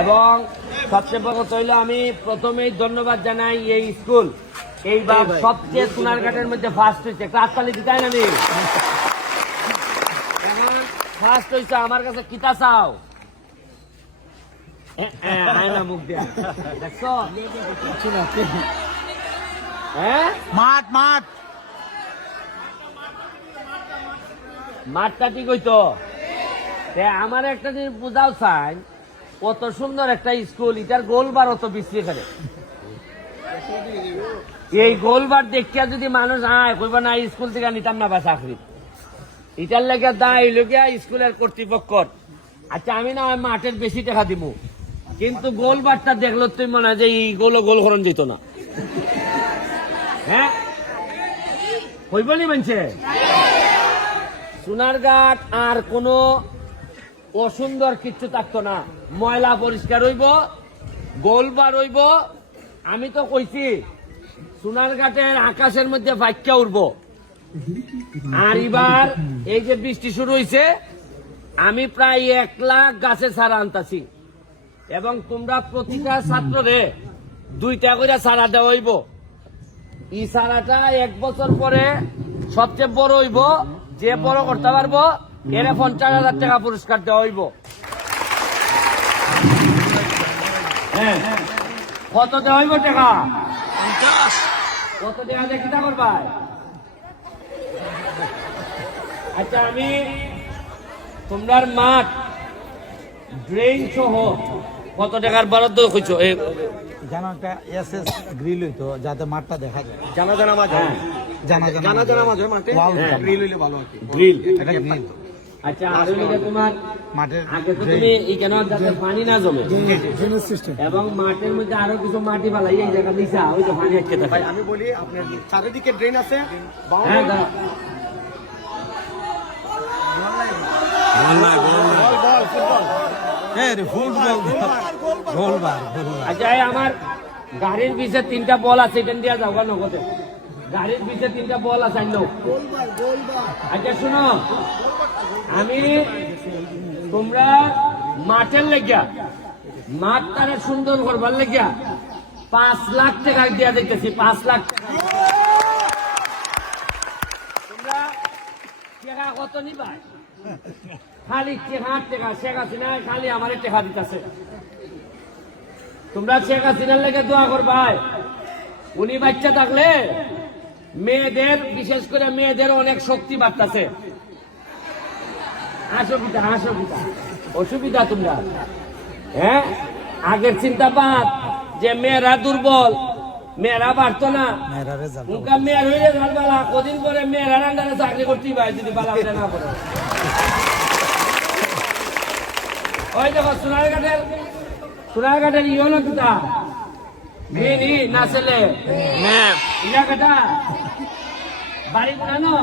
এবং সবচেয়ে বড় কথা হইল আমি প্রথমেই ধন্যবাদ জানাই এই স্কুল এইবার সবচেয়ে সোনারঘাটের মধ্যে ফার্স্ট হয়েছে। ক্লাস তালি দিতাই না আমি এখন ফার্স্ট হয়েছে। আমার কাছে কিতা চাও? মুখ দিয়া দেখছো মাঠ মাঠ মাঠটা ঠিক হইতো। আমার একটা জিনিস বুঝাও চাই, কত সুন্দর একটা স্কুল, এটার গোলবার অত বিশ্রী করে। এই গোলবার দেখিয়া যদি মানুষ আয় কইব না স্কুল থেকে নিতাম না বা চাকরি, এটার লেগে দায় লগিয়া স্কুলের কর্তৃপক্ষ। আচ্ছা আমি না মাঠের বেশি টাকা দিব, কিন্তু গোলবারটা দেখলো তুই মনে হয় যে এই গোল করণ যেত না। হ্যাঁ হইব নি মানছে সোনারঘাট আর কোনো অসুন্দর কিচ্ছু থাকতো না। ময়লা পরিষ্কার হইব, গোলবার হইব। আমি তো কইছি সোনারঘাটের আকাশের মধ্যে ভাইক্কা উঠব। আর এবার এই যে বৃষ্টি শুরু হয়েছে, আমি প্রায় 1 লাখ গাছে চারা আনতাছি এবং তোমরা প্রতিটা ছাত্ররে 2টা করে চারা দেওয়া হইব। এই চারাটা 1 বছর পরে সবচেয়ে বড় হইব, যে বড় করতে পারবো এরা 50,000 টাকা পুরস্কার দেওয়া হইব। হ্যাঁ কত দেওয়া হইব টাকা? 50। কত টাকা দিয়ে কিটা করবা? আচ্ছা আমি তোমরার মাঠ ড্রেন সহ কত টাকার বরাদ্দ হইছো? যেন একটা এসএস গ্রিল হইতো যাতে মাঠটা দেখা যায়। জানা জানা মাঝে মাঠে গ্রিল হইলে ভালো আর কি। গ্রিল এটা গ্রিল। আচ্ছা আর হইলে তোমার মাঠের আগে তো তুমি এখানে যাতে পানি না জমে এবং মাঠের মধ্যে আরো কিছু মাটি বালাই এই জায়গা দিছা ওই তো পানি আটকে থাকে। আমি বলি আপনার চারিদিকে ড্রেন আছে, হ্যাঁ দাও। আচ্ছা আমার গাড়ির পিছে 3টা বল আছে, এখান দিয়া যাও নগদে। গাড়ির পিছে 3টা বল আছে আনলো। আচ্ছা শুনো, আমি তোমরা মাঠের লেগিয়া মাঠ তারা সুন্দর করবার লেগিয়া 5 লাখ টাকা দিয়া দেখতেছি। 5 লাখ টাকা তোমরা টাকা কত নিবা? খালি 8 টাকা। শেখ হাসিনা খালি আমার টাকা দিতেছে। তোমরা শেখ হাসিনার লেগে দোয়া করবাই। উনি বাচ্চা থাকলে মেয়েদের, বিশেষ করে মেয়েদের অনেক শক্তি বাড়তেছে। অসুবিধা তোমরা হ্যাঁ আগের চিন্তা বাদ যে মেয়েরা দুর্বল, মেয়েরা পারতো না। মেয়ের হইলে বালা কদিন পরে মেয়েরা রান্নারে চাকরি করতেই পারে যদি বালা হইলে না পড়ে। ওই দেখো সোনারঘাটের ইয়নো কিতা মেয়ে না ছেলে ইলাকাটা বাড়ি কোথানো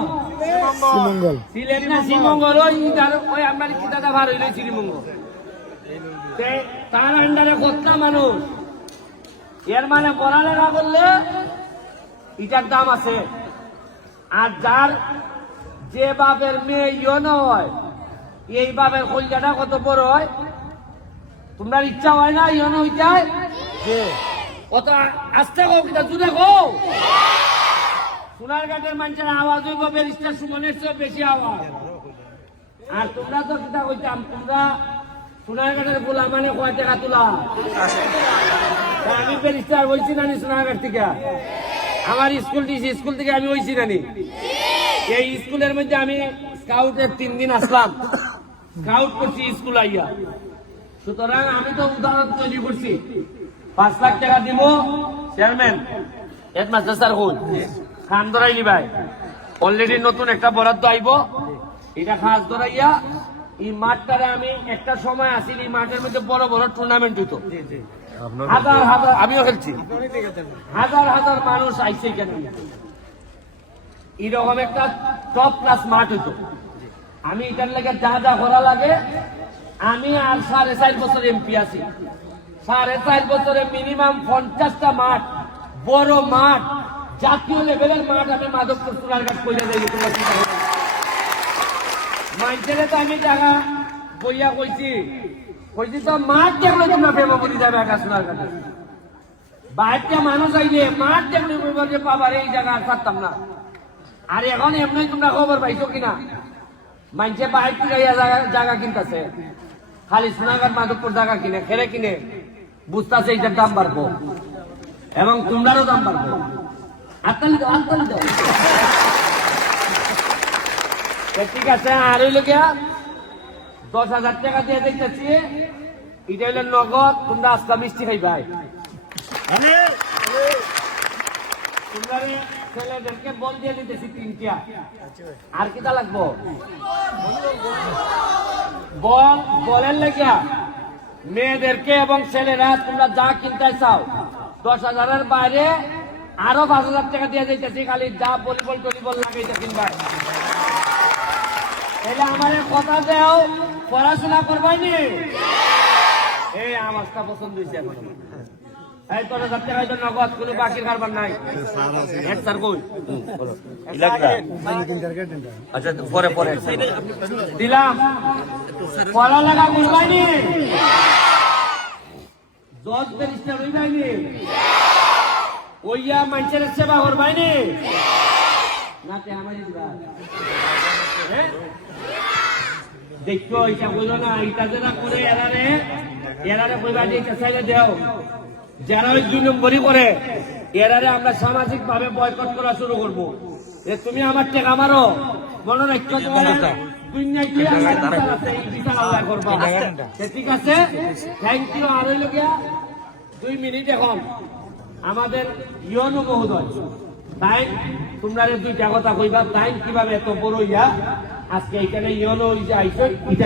সিলেট না শ্রীমঙ্গল? ওই আপনার কিতাটা ভার হইলে শ্রীমঙ্গল। তার আন্ডারে কতটা মানুষ, এর মানে পড়ালেখা করলে এটার দাম আছে। আর যার যে বাপের মেয়ে ইয়নো হয়, এই বাপের কলজাটা কত বড় হয়। তোমরা ইচ্ছা হয় না ইয়নো হইতে কত আস্তে কো কিতা জুড়ে কো। সোনারঘাটের মানুষের আওয়াজ হইব ব্যারিস্টার সুমনের চেয়ে বেশি আওয়াজ। আর তোমরা তো কিতা কইতাম, তোমরা সোনারঘাটের গোলা মানে কয় টাকা তোলা? আমি ব্যারিস্টার হইছি নানি সোনারঘাট থেকে? আমার স্কুল দিয়েছি, স্কুল থেকে আমি হইছি নানি? এই স্কুলের মধ্যে আমি স্কাউটের 3 দিন আসলাম, স্কাউট করছি স্কুল আইয়া। সুতরাং আমি তো উদাহরণ তৈরি করছি। 5 লাখ টাকা দিব চেয়ারম্যান হেডমাস্টার স্যার খান ধরাইলি ভাই। অলরেডি নতুন একটা বরাদ্দ আইব, এটা খাস ধরাইয়া এই মাঠটারে আমি একটা সময় আসি, এই মাঠের মধ্যে বড় বড় টুর্নামেন্ট হইতো। হাজার হাজার, আমিও খেলছি, হাজার হাজার মানুষ আইসে কেন। এরকম একটা টপ ক্লাস মাঠ হইতো। আমি এটার লেগে যা যা করা লাগে, আমি আর 4.5 বছর এমপি আছি। 4.5 বছরে মিনিমাম 50টা মাঠ, বড় মাঠ, জাতীয় লেভেলের মাঠ আমি মাধবপুর সোনারঘাট কইরা যাই। মানুষের তো আমি টাকা বইয়া কইছি তো মাঠ দেখলে তোমরা প্রেমাপতি যাবে একা শোনার কাছে বাইরটা মানুষ আইলে মাঠ দেখলে কইব যে বাবার এই জায়গা আর পারতাম না। আর এখন এমনি তোমরা খবর পাইছো কিনা মানুষে বাইর থেকে জায়গা কিনতেছে, খালি সোনাঘাট মাধবপুর জায়গা কিনে খেরে কিনে বুঝতেছে এইটার দাম বাড়বো এবং তোমরারও দাম বাড়বো। আত্মালি দাও, আত্মালি দাও। ঠিক আছে, আর হইল গিয়া 10,000 টাকা দিয়ে দেখতেছি, এটা হইল নগদ। তোমরা আজকা মিষ্টি খাইবাই, তোমরা ছেলেদেরকে বল দিয়ে দিতেছি 3টা। আর কিটা লাগবো? বলের লেগিয়া মেয়েদেরকে এবং ছেলেরা তোমরা যা কিনতে চাও 10,000-এর বাইরে আরো 5,000 টাকা দিয়ে দিতেছি, খালি যা ভলিবল টলিবল লাগে এটা কিনবা। তাহলে আমার কথা দেও, পড়াশোনা করবাইনি? এই আমারটা পছন্দ হয়েছে। এখন এই 10,000 টাকা হয়তো নগদ, কোনো বাকির কারবার নাই। হেড স্যার কই? আচ্ছা পরে পরে দিলাম। পড়ালেখা করবাইনি? 10 ব্যারিস্টার হইবাইনি? ওইয়া মানুষের সেবা করবাইনি? না তে আমারই দিবা। দেখো এটা বলো না, এটা যারা করে এরারে কইবা যে এটা চাইলে দেও। যারা ওই 2 নম্বরই করে এরারে আমরা সামাজিক ভাবে বয়কট করা শুরু করবো। তুমি আমার টেকা মারো, মনে রাখছো দুনিয়ায় কি আছে, এই বিচার আল্লাহ করবা। ঠিক আছে, থ্যাংক ইউ। আর হইল গিয়া 2 মিনিট এখন আমাদের ইয়নো মহোদয় তাই তোমরা 2টা কথা কইবা। তাই কিভাবে এত বড় ইয়া আজকে এখানে ইয়নো আইসো, এটা